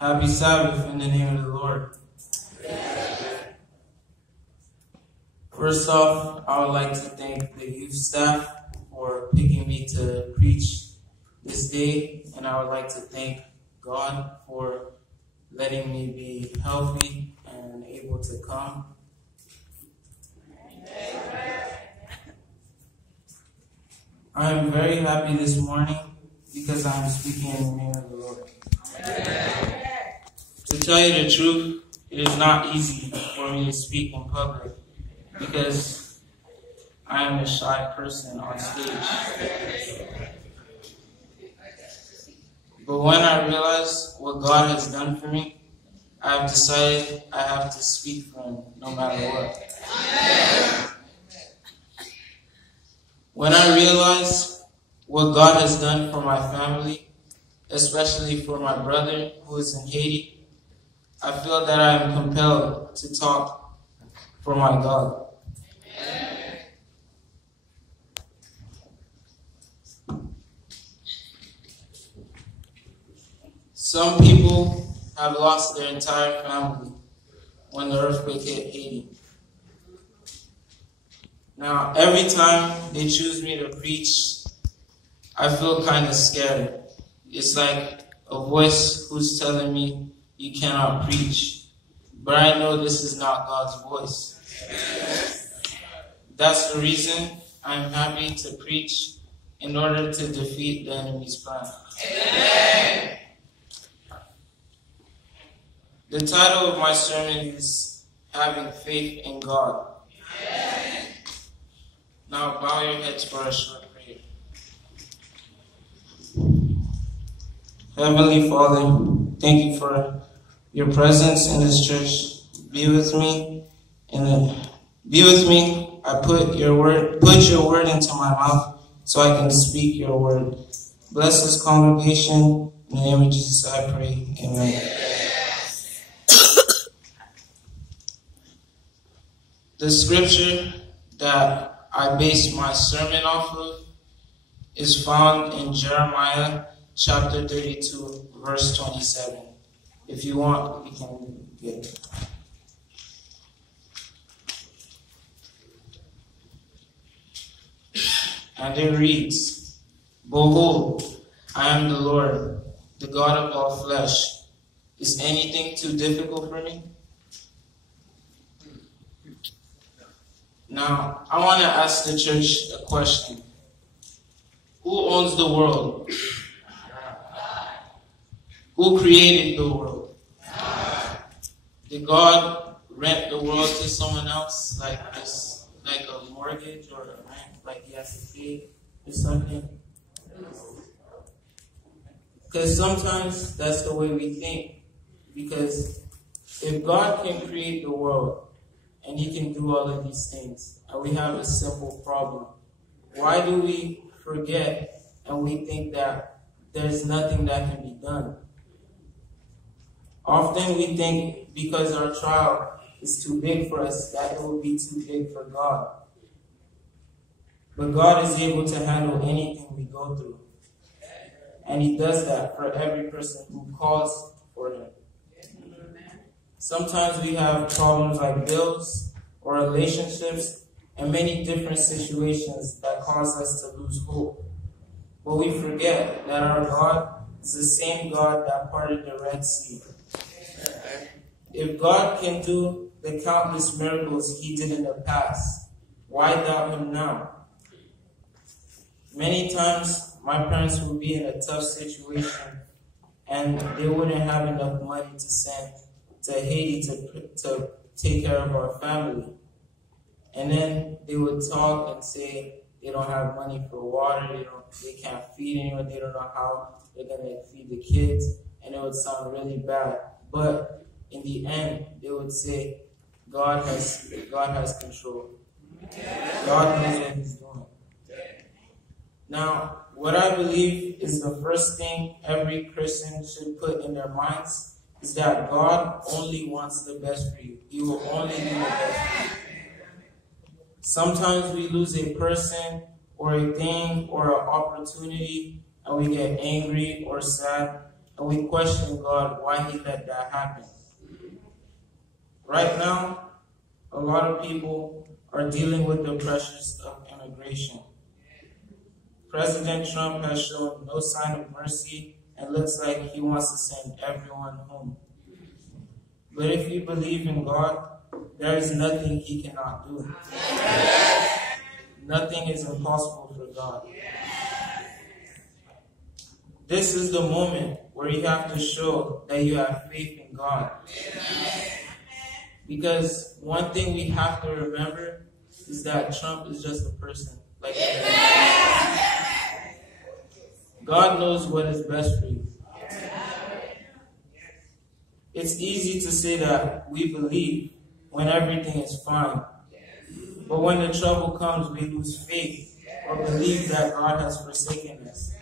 Happy Sabbath in the name of the Lord. First off, I would like to thank the youth staff for picking me to preach this day, and I would like to thank God for letting me be healthy and able to come. I am very happy this morning because I am speaking in the name of the Lord. To tell you the truth, it is not easy for me to speak in public because I am a shy person on stage. But when I realize what God has done for me, I have decided I have to speak for Him no matter what. When I realize what God has done for my family, especially for my brother who is in Haiti, I feel that I am compelled to talk for my God. Some people have lost their entire family when the earthquake hit Haiti. Now, every time they choose me to preach, I feel kind of scared. It's like a voice who's telling me, you cannot preach. But I know this is not God's voice. That's the reason I'm happy to preach in order to defeat the enemy's plan. Amen. The title of my sermon is Having Faith in God. Amen. Now bow your heads for a short prayer. Heavenly Father, thank you for your presence in this church. Be with me. I put your word into my mouth so I can speak your word. Bless this congregation. In the name of Jesus I pray. Amen. The scripture that I base my sermon off of is found in Jeremiah chapter 32, verse 27. If you want, you can get it. And it reads, Behold, I am the Lord, the God of all flesh. Is anything too difficult for me? Now, I want to ask the church a question. Who owns the world? Who created the world? Did God rent the world to someone else, like a mortgage or a rent, like he has to pay or something? Because sometimes that's the way we think. Because if God can create the world and He can do all of these things, and we have a simple problem, why do we forget and we think that there's nothing that can be done? Often we think because our trial is too big for us, that it will be too big for God. But God is able to handle anything we go through. And He does that for every person who calls for Him. Sometimes we have problems like bills or relationships and many different situations that cause us to lose hope. But we forget that our God is the same God that parted the Red Sea. If God can do the countless miracles He did in the past, why doubt Him now? Many times, my parents would be in a tough situation and they wouldn't have enough money to send to Haiti to take care of our family. And then they would talk and say they don't have money for water, they can't feed anyone, they don't know how they're going to feed the kids, and it would sound really bad. But in the end, they would say, God has control. God knows what He's doing. Now, what I believe is the first thing every Christian should put in their minds is that God only wants the best for you. He will only do the best for you. Sometimes we lose a person or a thing or an opportunity and we get angry or sad and we question God why He let that happen. Right now, a lot of people are dealing with the pressures of immigration. President Trump has shown no sign of mercy and looks like he wants to send everyone home. But if you believe in God, there is nothing He cannot do. Nothing is impossible for God. This is the moment where you have to show that you have faith in God. Because one thing we have to remember is that Trump is just a person. Like God knows what is best for you. It's easy to say that we believe when everything is fine. But when the trouble comes, we lose faith or believe that God has forsaken us.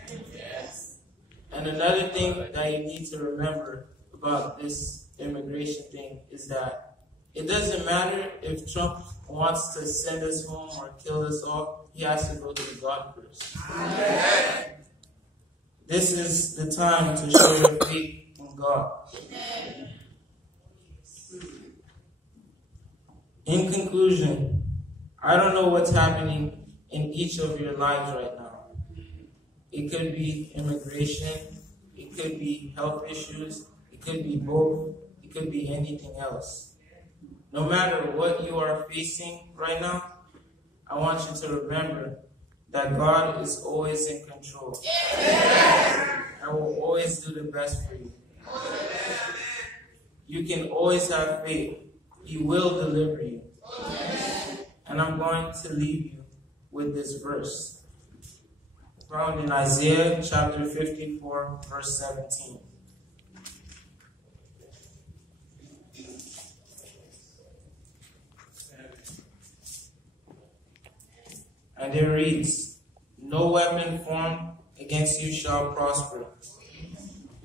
And another thing that you need to remember about this immigration thing is that it doesn't matter if Trump wants to send us home or kill us all. He has to go to God first. This is the time to show your faith in God. In conclusion, I don't know what's happening in each of your lives right now. It could be immigration, it could be health issues, it could be both, it could be anything else. No matter what you are facing right now, I want you to remember that God is always in control. And will always do the best for you. You can always have faith. He will deliver you. And I'm going to leave you with this verse, found in Isaiah chapter 54, verse 17. And it reads, "No weapon formed against you shall prosper,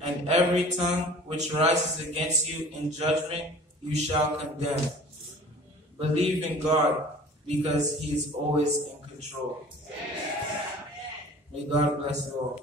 and every tongue which rises against you in judgment you shall condemn. Believe in God, because He is always in control." May God bless you all.